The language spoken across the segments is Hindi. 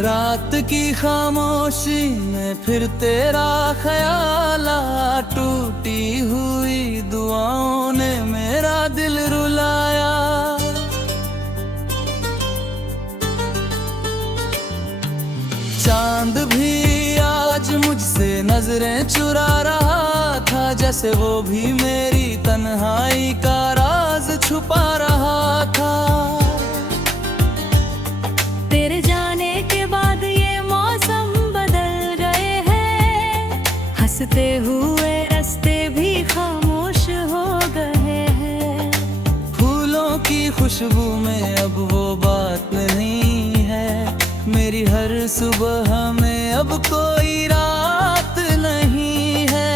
रात की खामोशी में फिर तेरा ख्याल आ, टूटी हुई दुआओं ने मेरा दिल रुलाया। चांद भी आज मुझसे नजरें चुरा रहा था, जैसे वो भी मेरी तन्हाई का राज छुपा रहा था। तेरे जाने के बाद ये मौसम बदल गए हैं, हंसते हुए रास्ते भी खामोश हो गए हैं। फूलों की खुशबू में अब वो बात नहीं है, मेरी हर सुबह में अब कोई रात नहीं है।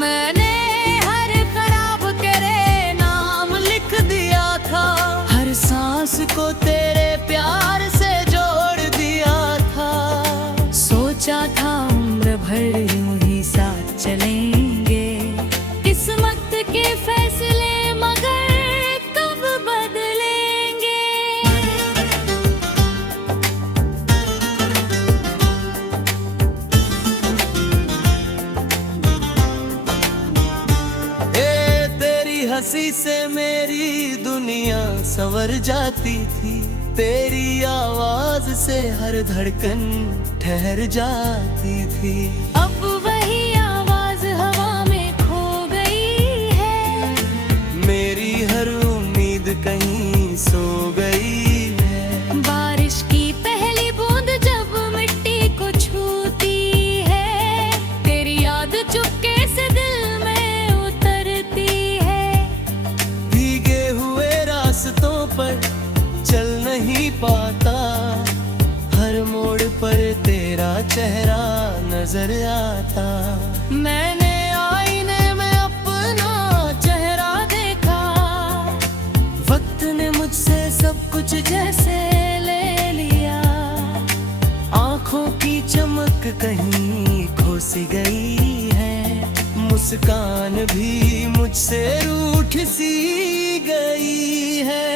मैंने हर खराब तेरे नाम लिख दिया था, हर सांस को तेरे प्यार से जोड़ दिया था। सोचा था उम्र भर यूं ही साथ चलेंगे, किस्मत के फैसले मगर कब बदलेंगे। तेरी हंसी से मेरी दुनिया संवर जाती थी, तेरी आवाज से हर धड़कन ठहर जाती थी। अब वही आवाज हवा में खो गई है, मेरी हर उम्मीद कहीं सो गई है। बारिश की पहली बूंद जब मिट्टी को छूती है, तेरी याद चुपके से दिल में उतरती है। भीगे हुए रास्तों पर चल नहीं पाता, हर मोड़ पर तेरा चेहरा नजर आता। मैंने आईने में अपना चेहरा देखा, वक्त ने मुझसे सब कुछ जैसे ले लिया। आंखों की चमक कहीं खो सी गई है, मुस्कान भी मुझसे रूठ सी गई है।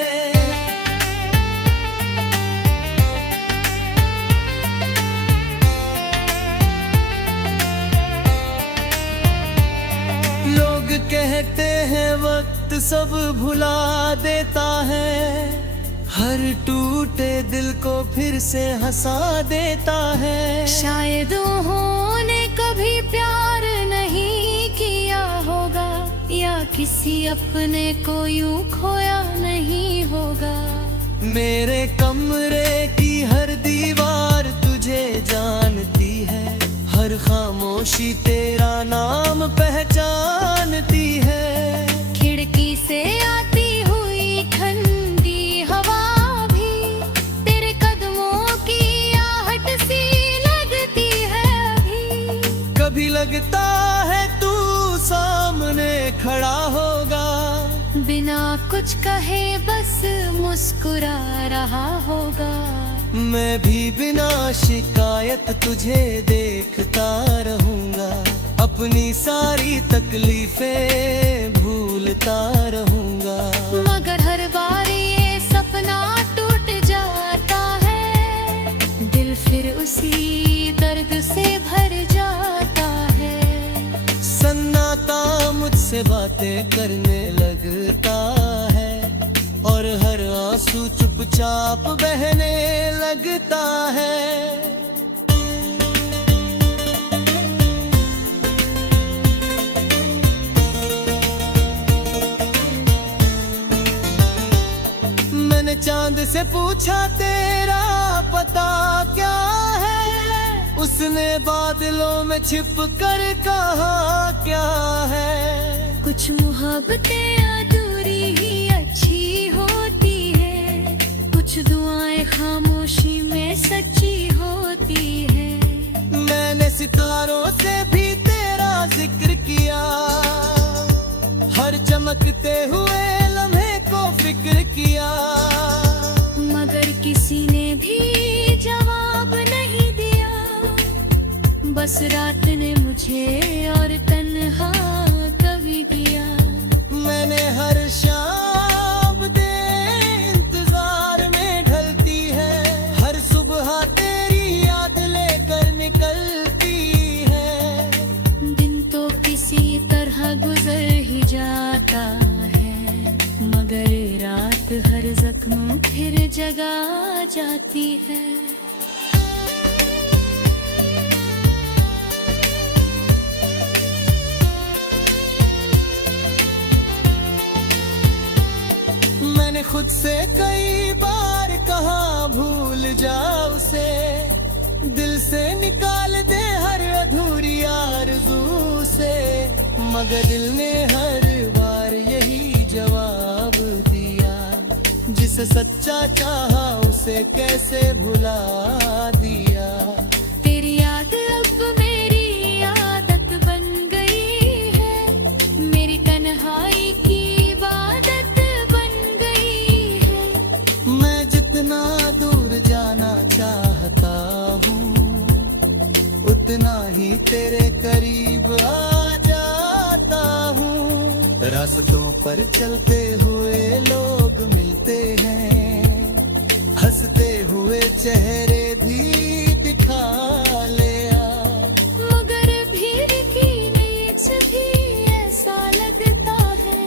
लोग कहते हैं वक्त सब भुला देता है, हर टूटे दिल को फिर से हंसा देता है। शायद उन्होंने कभी प्यार नहीं किया होगा, या किसी अपने को यूं खोया नहीं होगा। मेरे कमरे की हर दीवार तुझे जानती है, हर खामोशी तेरा नाम पहचानती है। खिड़की से आती हुई ठंडी हवा भी तेरे कदमों की आहट सी लगती है अभी। कभी लगता है तू सामने खड़ा होगा, बिना कुछ कहे बस मुस्कुरा रहा होगा। मैं भी बिना शिकायत तुझे देखता रहूंगा, अपनी सारी तकलीफें भूलता रहूंगा। मगर हर बार ये सपना टूट जाता है, दिल फिर उसी दर्द से भर जाता है। सन्नाटा मुझसे बातें करने लगता है, और हर आंसू चुपचाप बहने लगता है। मैंने चांद से पूछा तेरा पता क्या है, उसने बादलों में छिप कर कहा क्या है। कुछ मोहब्बतें अधूरी ही अच्छी होती है, कुछ दुआएं खामोशी में सच्ची होती है। मैंने सितारों से भी तेरा जिक्र किया, हर चमकते हुए लम्हे को फिक्र किया। मगर किसी ने भी जवाब नहीं दिया, बस रात ने मुझे और तन्हा कभी किया। मैंने हर शाम दे इंतजार में ढलती है, वक्त हर जख्म फिर जगा जाती है। मैंने खुद से कई बार कहा भूल जा उसे, दिल से निकाल दे हर अधूरी आरज़ू से, मगर दिल ने हर बार यही जवाब दिया, जिसे सच्चा चाहा उसे कैसे भुला दिया। तेरी याद अब मेरी आदत बन गई है, मेरी तन्हाई की इबादत बन गई है। मैं जितना दूर जाना चाहता हूँ उतना ही तेरे करीब आ जाता हूँ। रास्तों पर चलते हुए लोग मिलते हैं, हंसते हुए चेहरे भी दिखा ले आ, मगर भीड़ की बीच भी ऐसा लगता है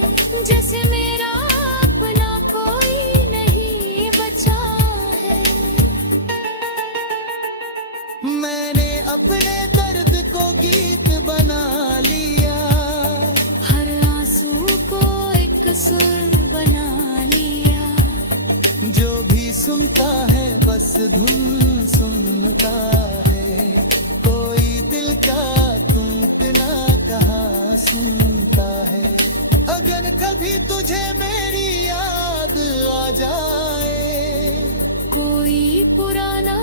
जैसे मेरा अपना कोई नहीं बचा है। मैंने अपने दर्द को गीत बना लिया, हर आंसू को एक सुर बना लिया। जो भी सुनता है बस धुन सुनता है, कोई दिल का टूटना कहाँ सुनता है। अगर कभी तुझे मेरी याद आ जाए, कोई पुराना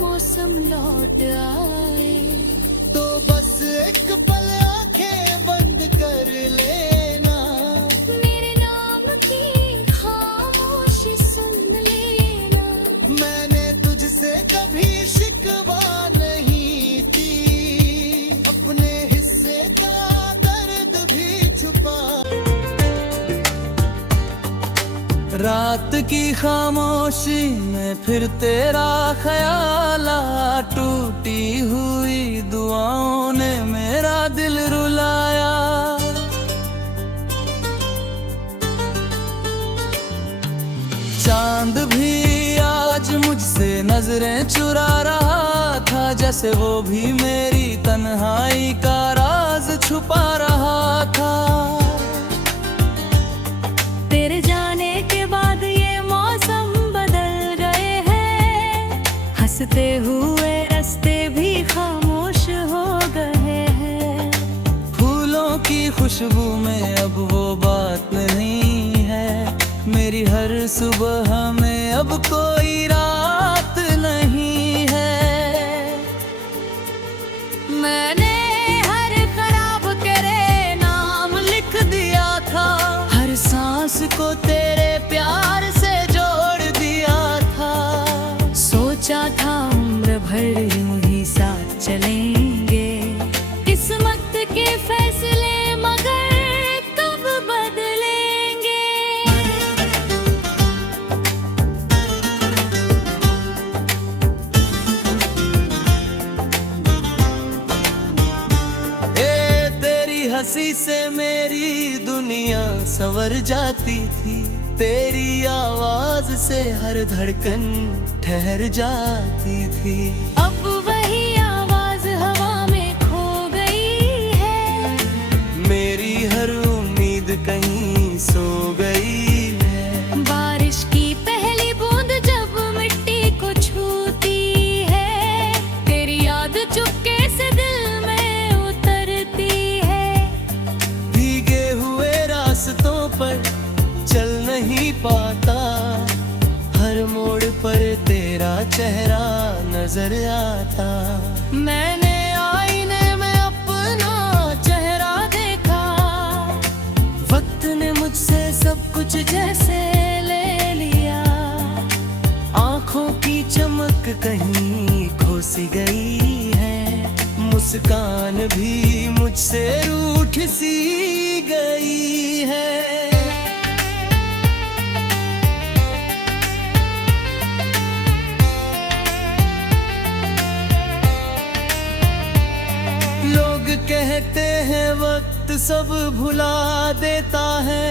मौसम लौट आए, तो बस एक पल आंखें बंद कर लेना, मेरे नाम की खामोशी सुन लेना। मैंने तुझसे कभी शिकवा नहीं की, अपने हिस्से का दर्द भी छुपा। रात की खामोशी में फिर तेरा ख्याल आ, टूटी हुई दुआओं ने मेरा दिल रुलाया। चांद भी आज मुझसे नजरें चुरा रहा था, जैसे वो भी मेरी तन्हाई का राज छुपा रहा था। तेरे जाने के बाद ये मौसम बदल गए हैं, हंसते हुए रास्ते भी खामोश हो गए हैं। फूलों की खुशबू में अब वो बात नहीं है, मेरी हर सुबह में अब कोई रात नहीं है। मैंने हर खराब करे नाम लिख दिया था, हर सांस को तेरे प्यार से जोड़ दिया था। सोचा था उम्र भर यूं ही साथ चलेंगे, किस्मत के फैसले मगर कब बदलेंगे। तेरी हंसी से मेरी दुनिया संवर जाती थी, तेरी आवाज से हर धड़कन ठहर जाती थी। अब वही आवाज हवा में खो गई है, मेरी हर उम्मीद कहीं सो गई है। बारिश की पहली बूंद जब मिट्टी को छूती है, तेरी याद चुपके से दिल में उतरती है। भीगे हुए रास्तों पर चल नहीं पाता, हर मोड़ पर तेरा चेहरा नजर आता। मैंने आईने में अपना चेहरा देखा, वक्त ने मुझसे सब कुछ जैसे ले लिया। आंखों की चमक कहीं खो सी गई है, मुस्कान भी मुझसे रूठ सी गई है। कहते हैं वक्त सब भुला देता है,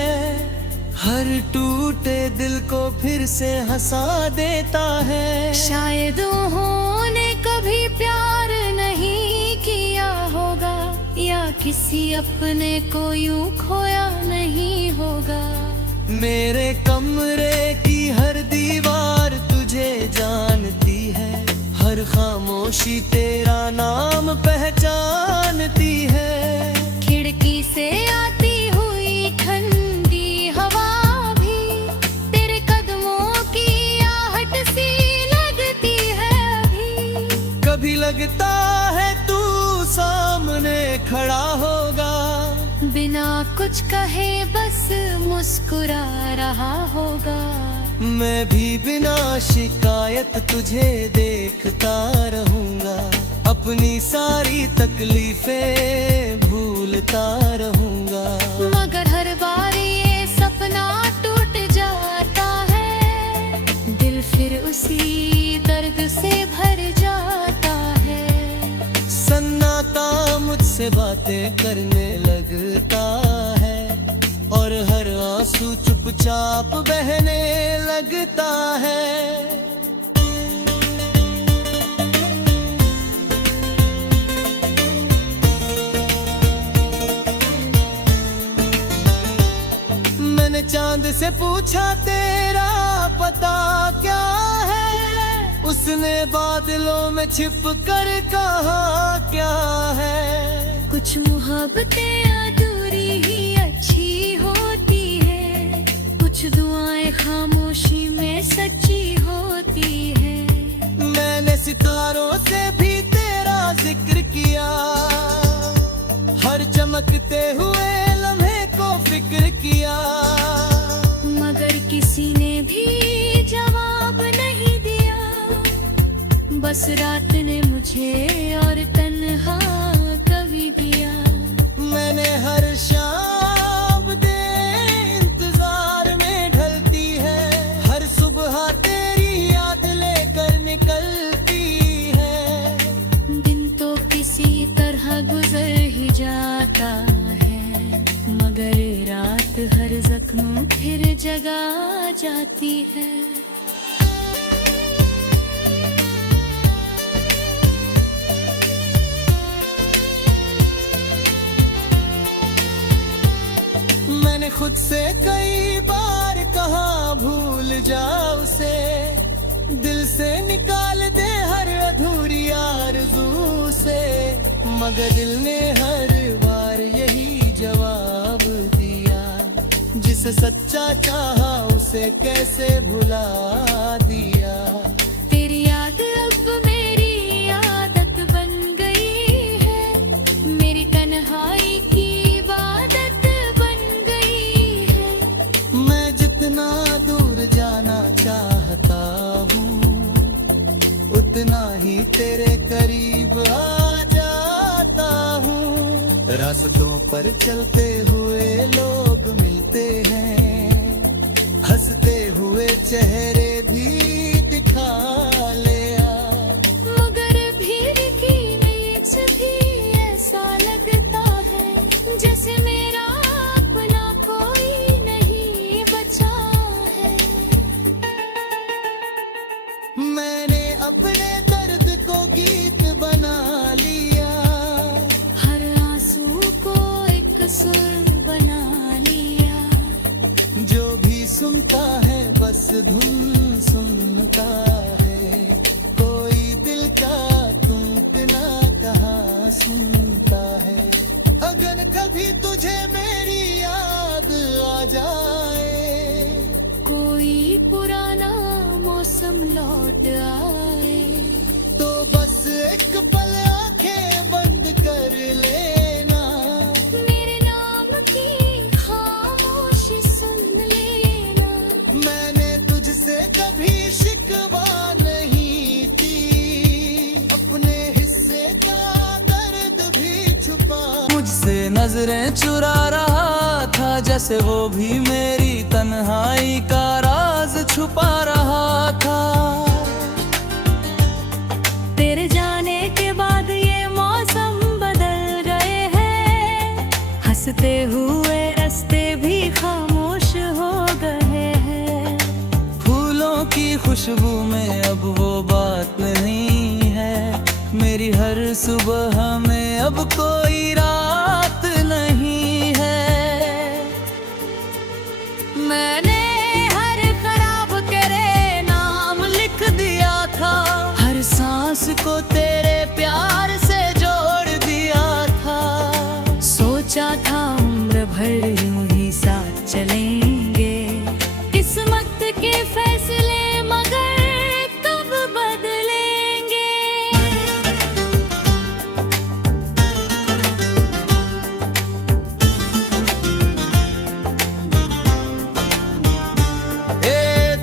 हर टूटे दिल को फिर से हंसा देता है। शायद उन्होंने कभी प्यार नहीं किया होगा, या किसी अपने को यूं खोया नहीं होगा। मेरे कमरे की हर दीवार तुझे जानती है, हर खामोशी तेरा नाम पहचानती है। खिड़की से आती हुई ठंडी हवा भी तेरे कदमों की आहट सी लगती है अभी। कभी लगता है तू सामने खड़ा होगा, बिना कुछ कहे बस मुस्कुरा रहा होगा। मैं भी बिना शिकायत तुझे देखता रहूंगा, अपनी सारी तकलीफें भूलता रहूंगा। मगर हर बार ये सपना टूट जाता है, दिल फिर उसी दर्द से भर जाता है। सन्नाटा मुझसे बातें करने लगता है, और हर आंसू चुपचाप बहने लगता है। मैंने चांद से पूछा तेरा पता क्या है, उसने बादलों में छिप कर कहा क्या है। कुछ मोहब्बतें अधूरी ही अच्छी होती है, कुछ दुआएं खामोशी में सच्ची होती है। मैंने सितारों से भी तेरा जिक्र किया, हर चमकते हुए लम्हे को फिक्र किया। मगर किसी ने भी जवाब नहीं दिया, बस रात ने मुझे और तन्हा कभी किया। मैंने हर शाम तेरे इंतजार में ढलती है, हर सुबह तेरी याद लेकर निकलती है। दिन तो किसी तरह गुजर ही जाता है, मगर रात हर जख्म फिर जगा जाती है। मैंने खुद से कई बार कहा भूल जा उसे, दिल से निकाल दे हर अधूरी आरज़ू से। मगर दिल ने हर बार यही जवाब दिया, जिसे सच्चा चाहा उसे कैसे भुला दिया। तेरी याद अब मेरी आदत बन गई है, मेरी तन्हाई की इबादत बन गई है। मैं जितना दूर जाना चाहता हूँ, उतना ही तेरे करीब आ जाता हूँ। रास्तों पर चलते हुए लोग मिलते हैं, हंसते हुए चेहरे भी दिखा ले आ। मगर भीड़ की बीच भी ऐसा लगता है, जैसे मेरा अपना कोई नहीं बचा है। मैंने अपने दर्द को गीत बना लिया, हर आंसू को एक सुर बना लिया। जो भी सुनता है बस धुन सुनता है, कोई दिल का टूटना कहाँ सुनता है। अगर कभी तुझे मेरी याद आ जाए, कोई पुराना मौसम लौट आए, तो बस एक पल आंखें बंद कर लेना। मेरे नाम की खामोशी सुन लेना। मैंने तुझसे कभी शिकवा नहीं की, अपने हिस्से का दर्द भी छुपा। मुझसे नजरें चुरा रहा था, जैसे वो भी मेरी तन्हाई का राज छुपा रहा था। तेरे जाने के बाद ये मौसम बदल गए हैं, हंसते हुए रास्ते भी खामोश हो गए हैं। खुशबू में अब वो बात नहीं है। मेरी हर सुबह में अब कोई रात नहीं है। मैंने हर खराब करे नाम लिख दिया था, हर सांस को तेरे प्यार से जोड़ दिया था। सोचा था उम्र भर यूं ही साथ चलेंगे, किस्मत के फैसले मगर कब बदलेंगे।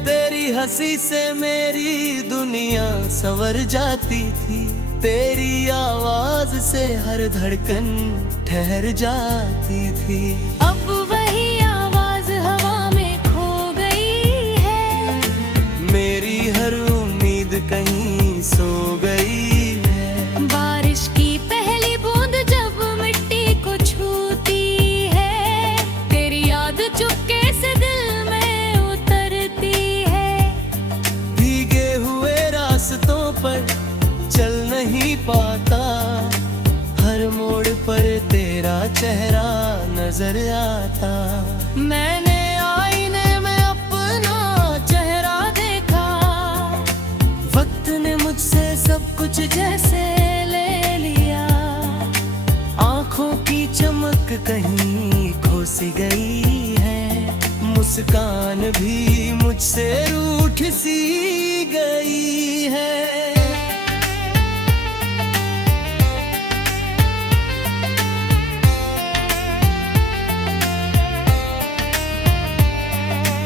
तेरी हंसी से मेरी दुनिया संवर जाती थी, तेरी आवाज से हर धड़कन ठहर जाती थी। अब वही आवाज हवा में खो गई है, मेरी हर उम्मीद कहीं सो गई है। बारिश की पहली बूंद जब मिट्टी को छूती है, तेरी याद चुपके से दिल में उतरती है। भीगे हुए रास्तों पर चल नहीं पाता, हर मोड़ पर तेरा चेहरा नजर आता। मैंने आईने में अपना चेहरा देखा, वक्त ने मुझसे सब कुछ जैसे ले लिया। आंखों की चमक कहीं खो सी गई है, मुस्कान भी मुझसे रूठ सी गई है।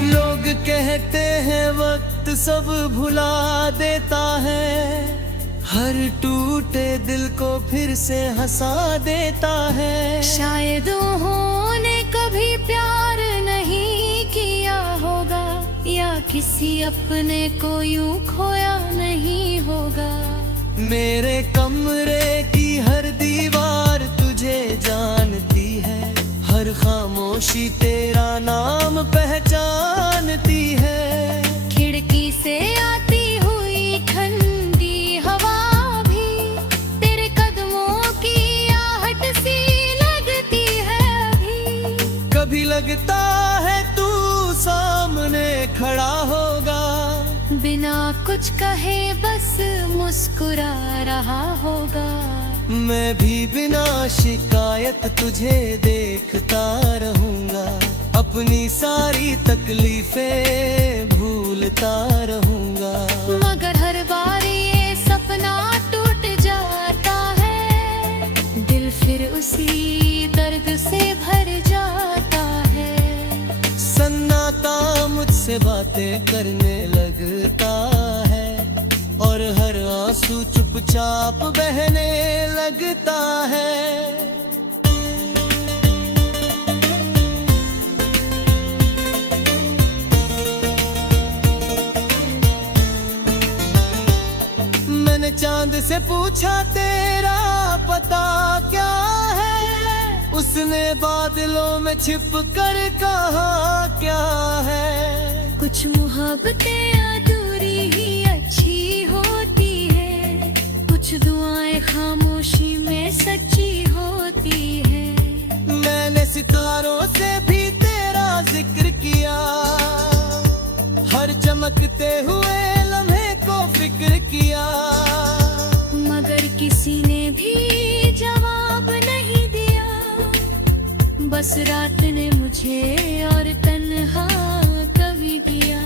लोग कहते हैं वक्त सब भुला देता है, हर टूटे दिल को फिर से हंसा देता है। शायद उन्होंने कभी प्यार नहीं किया होगा, या किसी अपने को यूं खोया नहीं होगा। मेरे कमरे की हर दीवार तुझे जानती है, हर खामोशी तेरा नाम पहचानती है। खिड़की से आती हुई ठंडी हवा भी तेरे कदमों की आहट सी लगती है अभी। कभी लगता है तू सामने खड़ा होगा, बिना कुछ कहे बस मुस्कुरा रहा होगा। मैं भी बिना शिकायत तुझे देखता रहूंगा, अपनी सारी तकलीफें भूलता रहूंगा। मगर हर बार ये सपना टूट जाता है, दिल फिर उसी दर्द से भर जाता है। सन्नाटा मुझसे बातें करने लगता है, और हर आंसू चुपचाप बहने लगता है। मैंने चांद से पूछा तेरा पता क्या है, उसने बादलों में छिप कर कहा क्या है। कुछ मोहब्बतें अधूरी ही अच्छी होती है, कुछ दुआएं खामोशी में सच्ची होती है। मैंने सितारों से भी तेरा जिक्र किया, हर चमकते हुए लम्हे को फिक्र किया। मगर किसी ने भी जवाब नहीं दिया, बस रात ने मुझे और तन्हा कभी किया।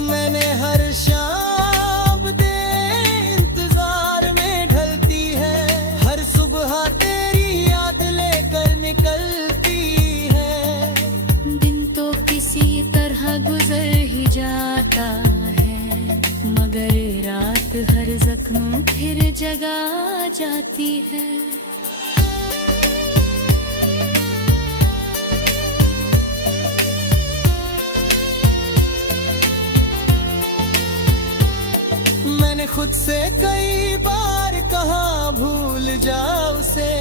मैंने हर शाम तेरे इंतजार में ढलती है, हर सुबह तेरी याद लेकर निकलती है। दिन तो किसी तरह गुजर ही जाता है, मगर रात हर जख्म फिर जगा जाती है। मैंने खुद से कई बार कहा भूल जा उसे,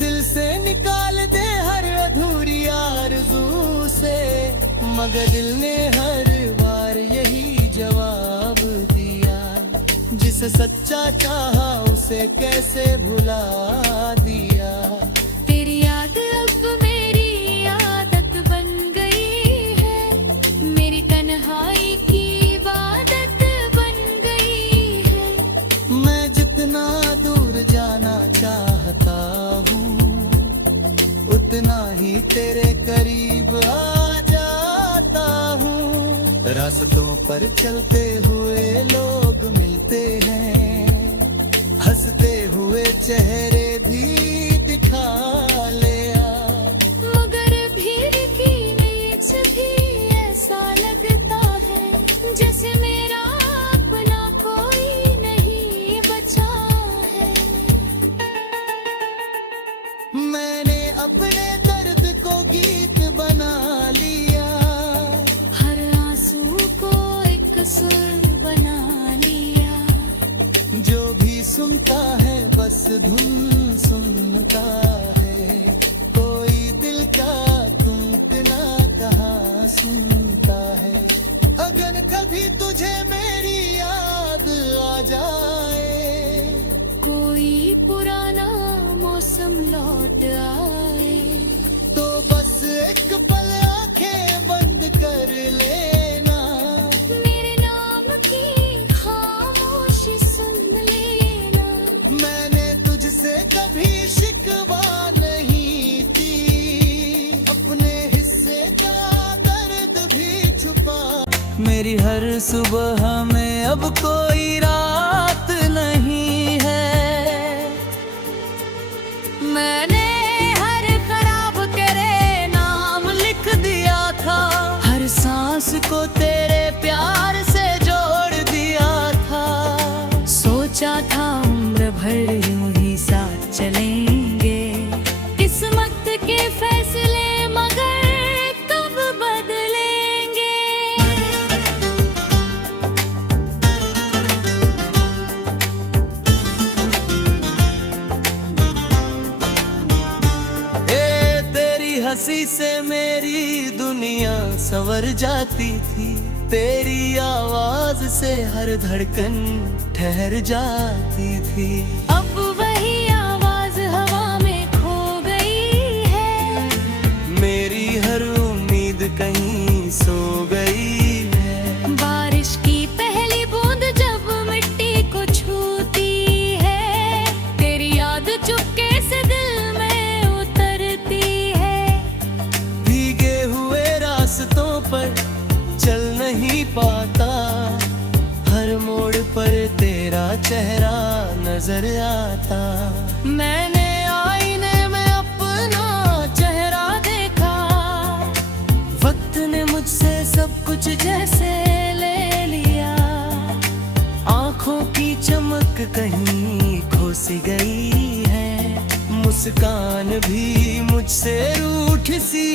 दिल से निकाल दे हर अधूरी आरज़ू से, मगर दिल ने हर बार यही जवाब जिसे सच्चा चाहा उसे कैसे भुला दिया। तेरी याद अब मेरी आदत बन गई है, मेरी तन्हाई की इबादत बन गई है। मैं जितना दूर जाना चाहता हूँ उतना ही तेरे करीब आ जाता हूँ। रास्तों पर चलते हुए लोग मिलते हैं, हंसते हुए चेहरे भी दिखा ले आ। मगर भीड़ की बीच भी ऐसा लगता है जैसे मेरा अपना कोई नहीं बचा है। मैंने अपने दर्द को गीत बना लिया, हर आंसू को एक सुर बना लिया। जो भी सुनता है बस धुन सुनता है, कोई दिल का टूटना कहाँ सुनता है। अगर कभी तुझे मेरी याद आ जाए, कोई पुराना मौसम लौट आए, तो बस एक पल आंखें बंद कर लेना। मेरे नाम की खामोशी सुन लेना। मैंने तुझसे कभी शिकवा नहीं की, अपने हिस्से का दर्द भी छुपा। मेरी हर सुबह में अब कोई रात नहीं है। मैंने हर खराब तेरे नाम लिख दिया था, हर सांस को तेरे प्यार से जोड़ दिया था। सोचा था उम्र भर यूं ही साथ चलेंगे, किस्मत के फैसले मगर कब बदलेंगे। तेरी हंसी से मेरी दुनिया संवर जाती थी, तेरी आवाज से हर धड़कन ठहर जाती थी। अब वही आवाज हवा में खो गई है, मेरी हर उम्मीद कहीं सो गई है। बारिश की पहली बूंद जब मिट्टी को छूती है, तेरी याद चुपके से दिल में उतरती है। भीगे हुए रास्तों पर चल नहीं पाता, हर मोड़ पर तेरा चेहरा नजर आता। मैंने आईने में अपना चेहरा देखा, वक्त ने मुझसे सब कुछ जैसे ले लिया। आंखों की चमक कहीं खो सी गई है, मुस्कान भी मुझसे रूठ सी